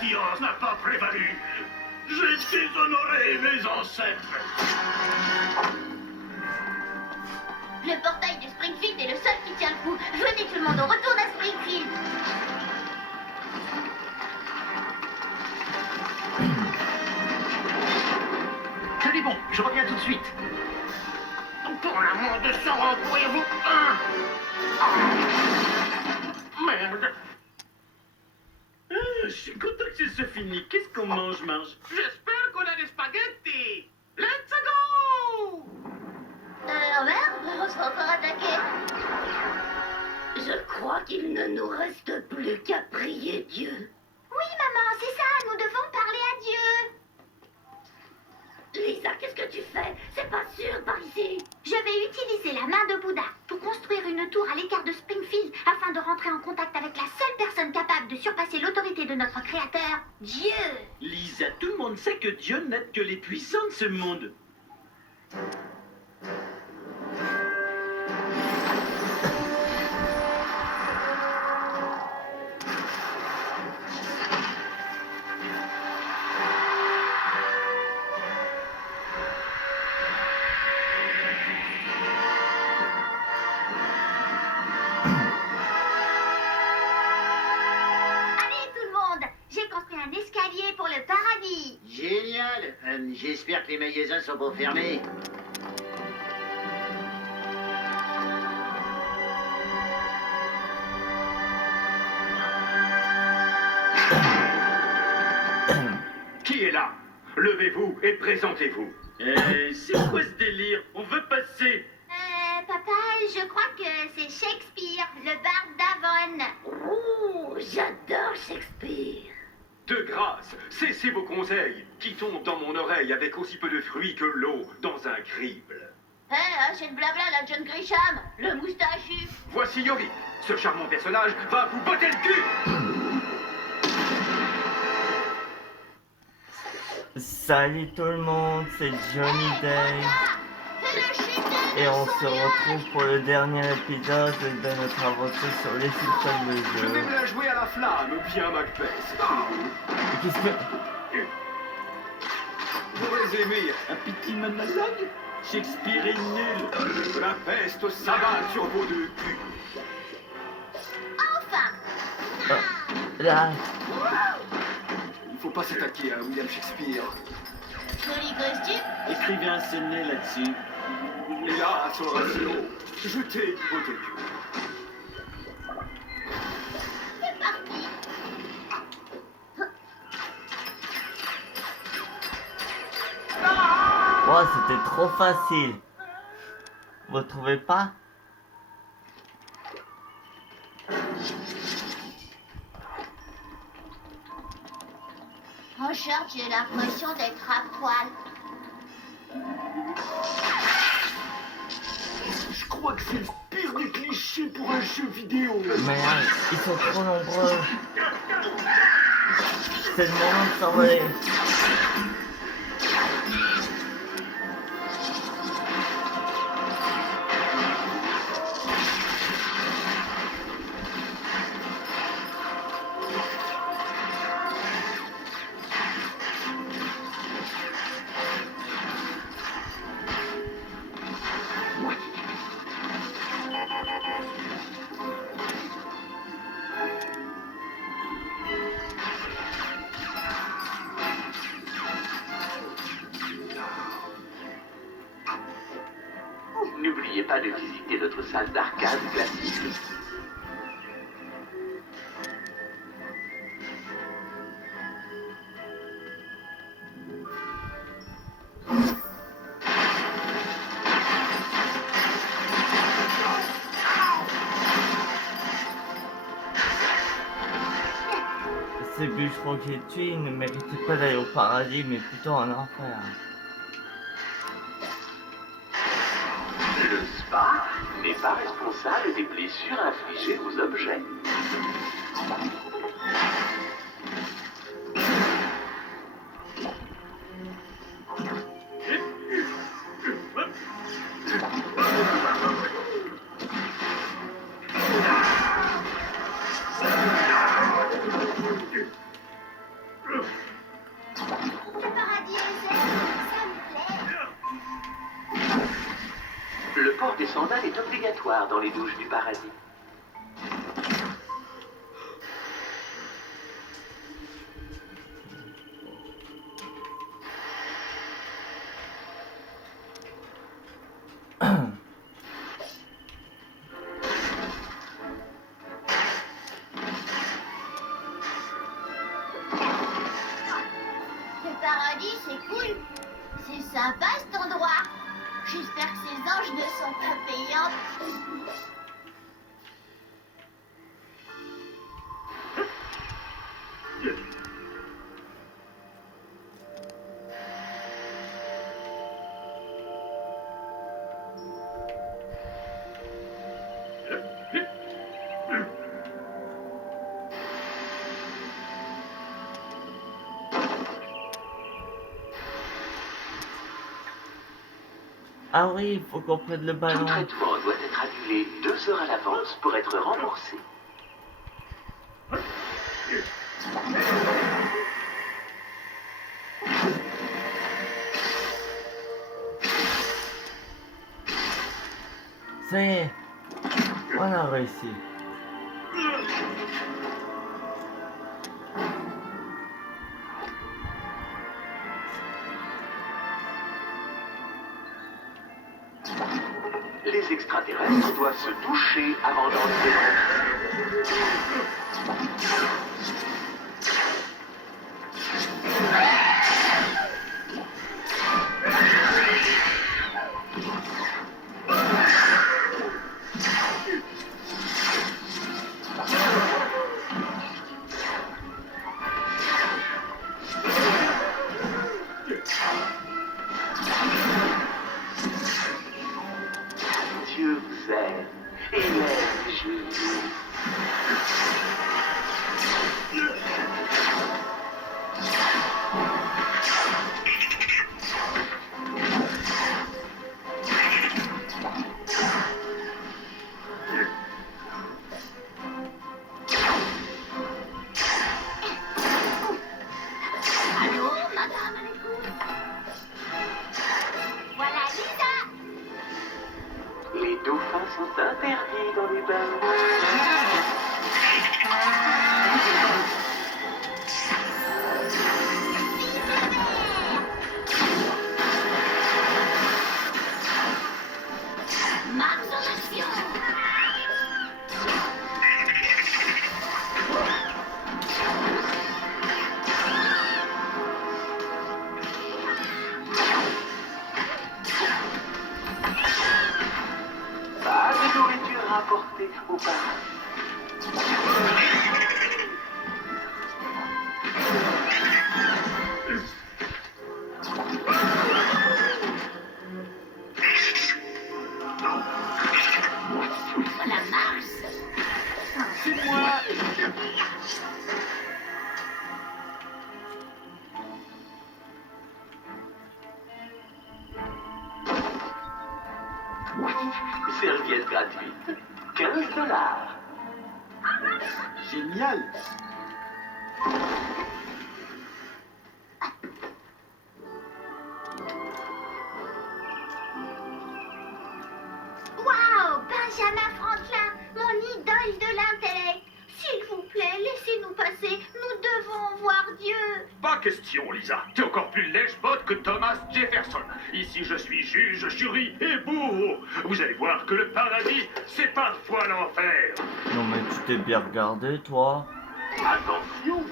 Tyros n'a pas prévalu. J'ai déshonoré mes ancêtres. Le portail de Springfield est le seul qui tient le coup. Venez tout le monde, on retourne à Springfield. Tenez bon, je reviens tout de suite. Pour l'amour de Sauron, pourriez-vous... Merde. Je suis content que c'est fini. Qu'est-ce qu'on mange, Marge? J'espère qu'on a des spaghettis. Let's go! Merde, on sera encore attaqué. Je crois qu'il ne nous reste plus qu'à prier Dieu. Oui, maman, c'est ça, nous devons parler à Dieu. Lisa, qu'est-ce que tu fais? C'est pas sûr par ici. Je vais utiliser la main de Bouddha pour construire une tour à l'écart de Springfield afin de rentrer en contact avec la seule personne capable de surpasser l'autorité de notre créateur, Dieu. Lisa, tout le monde sait que Dieu n'aide que les puissants de ce monde. Un escalier pour le paradis. Génial. J'espère que les magasins sont pas fermés. Qui est là? Levez-vous et présentez-vous. C'est quoi ce délire? On veut passer. Papa, je crois que c'est Shakespeare, le barde d'Avon. Oh, j'adore Shakespeare. De grâce, cessez vos conseils qui tombent dans mon oreille avec aussi peu de fruits que l'eau dans un crible. C'est le blabla, la John Grisham, le moustachu. Voici Yorick. Ce charmant personnage va vous botter le cul. Salut tout le monde, c'est Johnny Day. Et on se retrouve pour le dernier épisode de notre aventure sur les systèmes de Je jeu. vais me la jouer à la flamme, bien Macbeth. Qu'est-ce que... Vous aurez aimé un petit monologue? Shakespeare est nul. La peste s'abat sur vos deux culs. Enfin. Là, Il faut pas s'attaquer à William Shakespeare. Joli costume. Écrivez un sonnet là-dessus. Et là, sur le ratio, jetez vos deux culs. C'est parti. oh, c'était trop facile. Vous trouvez pas? En short, j'ai l'impression d'être à poil. Je crois que c'est le pire des clichés pour un jeu vidéo. Merde, ils sont trop nombreux. C'est le moment de s'envoler. N'oubliez pas de visiter notre salle d'arcade classique. Ces bûcherons que j'ai tués, ils ne méritaient pas d'aller au paradis, mais plutôt en enfer. Le spa n'est pas responsable des blessures infligées aux objets. port des sandales est obligatoire dans les douches du paradis. Le paradis, c'est cool. C'est sympa cet endroit. J'espère que ces anges ne sont pas payants. Ah oui, il faut qu'on prenne le Tout ballon. traitement doit être annulé 2 heures à l'avance pour être remboursé. Ça y est, on a réussi. Les extraterrestres doivent se toucher avant d'enlever leur... Dieu vous aime et l'aime Jésus. Allô, madame, à l'écoute. Voilà Lisa. Les dauphins sont interdits dans les bains. Mars en action. Pas de nourriture rapportée au paradis. Voilà Mars. C'est moi. Serviette gratuite, 15 $. Génial. Waouh, Benjamin Franklin, mon idole de l'intellect. S'il vous plaît, laissez-nous passer. Nous devons voir Dieu. Pas question, Lisa. T'es encore plus lèche-botte que Thomas Jefferson. Ici, je suis juge, jury et bourreau. Vous allez voir que le paradis, c'est parfois l'enfer. Non mais tu t'es bien regardé, toi. Attention,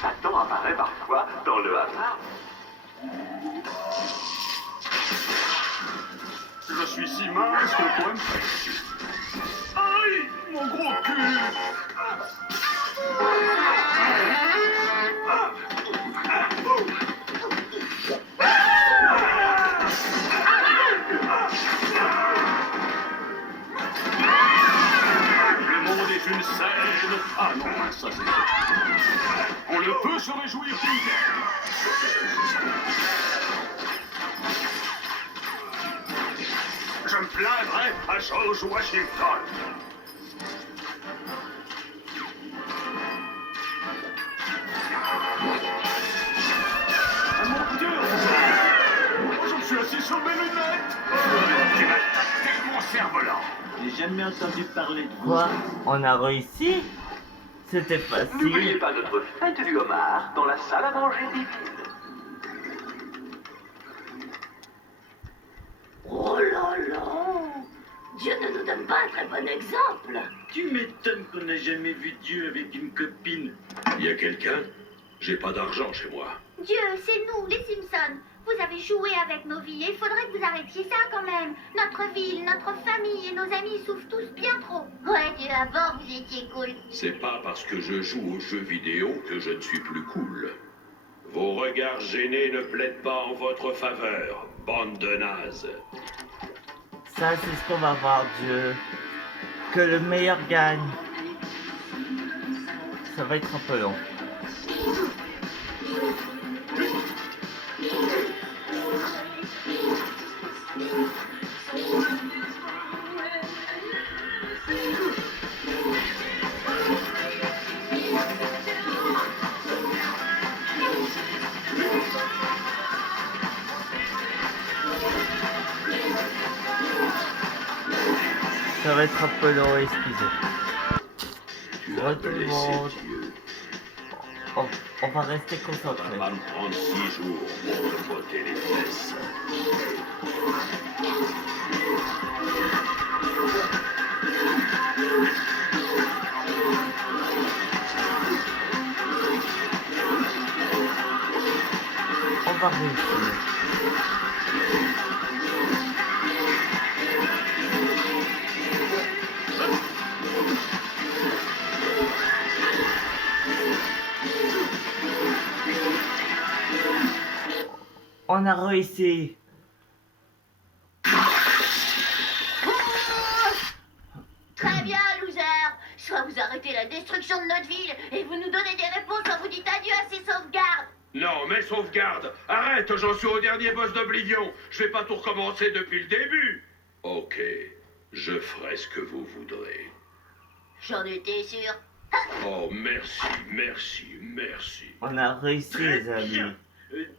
Satan apparaît parfois dans le hasard. Je suis si mince que toi me fais. Aïe, mon gros cul. Le monde est une scène. Ah non, ça c'est... On ne peut se réjouir d'une guerre. Je me plaindrai à George Washington. Ah mon Dieu. Oh, je me suis assis sur mes lunettes. Tu m'as tellement servi. cerf-volant. J'ai jamais entendu parler de vous. Quoi? On a réussi? C'était N'oubliez facile. pas notre fête du homard dans la salle à manger divine. Oh là là! Dieu ne nous donne pas un très bon exemple. Tu m'étonnes qu'on n'a jamais vu Dieu avec une copine. Y a quelqu'un? J'ai pas d'argent chez moi. Dieu, c'est nous, les Simpsons. Vous avez joué avec nos vies et il faudrait que vous arrêtiez ça quand même. Notre ville, notre famille et nos amis souffrent tous bien trop. Ouais, Dieu, avant vous étiez cool. C'est pas parce que je joue aux jeux vidéo que je ne suis plus cool. Vos regards gênés ne plaident pas en votre faveur, bande de nazes. Ça, c'est ce qu'on va voir, Dieu. Que le meilleur gagne. Ça va être un peu long. Ça va être un peu long, excusez. Tu Ouais, as tout le blessé monde. Dieu. On va rester concentré. Ça va me prendre 6 jours pour te botter les fesses. On va réussir. On a réussi. Très bien, loser. Soit vous arrêtez la destruction de notre ville et vous nous donnez des réponses, soit vous dites adieu à ces sauvegardes. Non, mais sauvegarde! Arrête, j'en suis au dernier boss d'Oblivion. Je vais pas tout recommencer depuis le début. Ok, je ferai ce que vous voudrez. J'en étais sûr. Oh, merci, merci, merci. On a réussi, Très les amis. bien.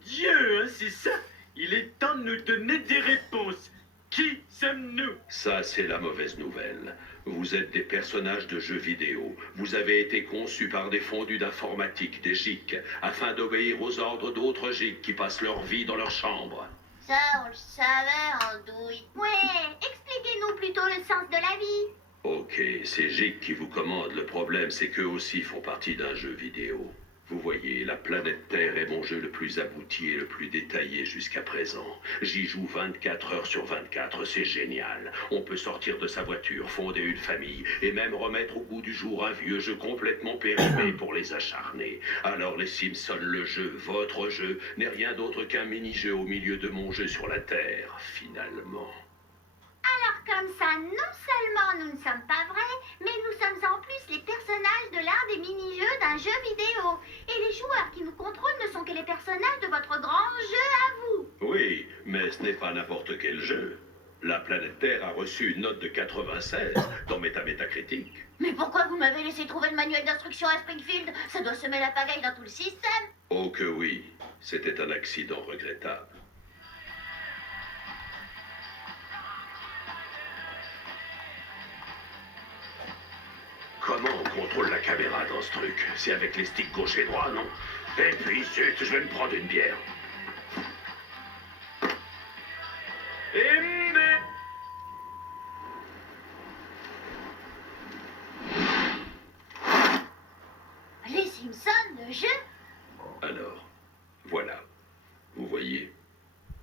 Dieu, hein, c'est ça. Il est temps de nous donner des réponses. Qui sommes-nous? Ça, c'est la mauvaise nouvelle. Vous êtes des personnages de jeux vidéo. Vous avez été conçus par des fondus d'informatique, des geeks, afin d'obéir aux ordres d'autres geeks qui passent leur vie dans leur chambre. Ça, on le savait, Andouille. Ouais, expliquez-nous plutôt le sens de la vie. Ok, c'est geeks qui vous commandent. Le problème, c'est qu'eux aussi font partie d'un jeu vidéo. Vous voyez, la planète Terre est mon jeu le plus abouti et le plus détaillé jusqu'à présent. J'y joue 24 heures sur 24, c'est génial. On peut sortir de sa voiture, fonder une famille, et même remettre au goût du jour un vieux jeu complètement périmé pour les acharnés. Alors les Simpsons, le jeu, votre jeu, n'est rien d'autre qu'un mini-jeu au milieu de mon jeu sur la Terre, finalement. Alors comme ça, non seulement nous ne sommes pas vrais, mais nous sommes en plus les personnages de l'un des mini-jeux d'un jeu vidéo. Et les joueurs qui nous contrôlent ne sont que les personnages de votre grand jeu à vous. Oui, mais ce n'est pas n'importe quel jeu. La planète Terre a reçu une note de 96 dans Métacritique. Mais pourquoi vous m'avez laissé trouver le manuel d'instruction à Springfield? Ça doit semer la pagaille dans tout le système. Oh que oui, c'était un accident regrettable. Comment on contrôle la caméra dans ce truc? C'est avec les sticks gauche et droit, non? Et puis, zut, je vais me prendre une bière. Les Simpsons, le jeu? Alors, voilà. Vous voyez?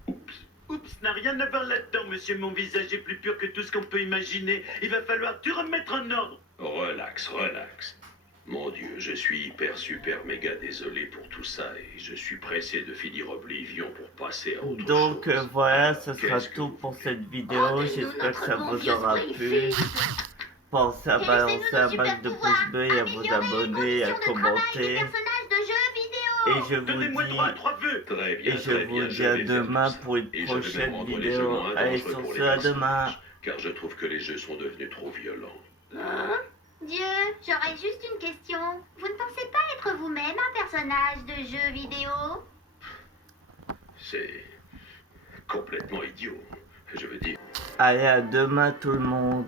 Oups. Oups, n'a rien à voir là-dedans, monsieur. Mon visage est plus pur que tout ce qu'on peut imaginer. Il va falloir tout remettre en ordre. Relax, relax. Mon Dieu, je suis hyper, super, méga désolé pour tout ça et je suis pressé de finir Oblivion pour passer à autre Donc chose. voilà, ce sera Qu'est-ce que tout vous pour faites? cette vidéo. Rendez-nous J'espère que notre ça bon vous vieux aura plu. Springfield. Pensez à Et balancer laissez-nous un nos max de super-pouvoirs, pouces bleus et à vous améliorer abonner, les à conditions de travail des commenter. personnages de jeux vidéo. Et je Donnez-moi vous droit à dis, 3 vœux. Très bien, et je très vous bien, dis à vais faire demain tout ça. pour une Et je vais même prochaine rendre les jeux vidéo. moins Allez, dangereux sur pour ce, les à demain. personnages, car je trouve que les jeux sont devenus trop violents. Hein? Dieu, j'aurais juste une question. Vous ne pensez pas être vous-même un personnage de jeu vidéo? C'est complètement idiot. Je veux dire... Allez, à demain tout le monde.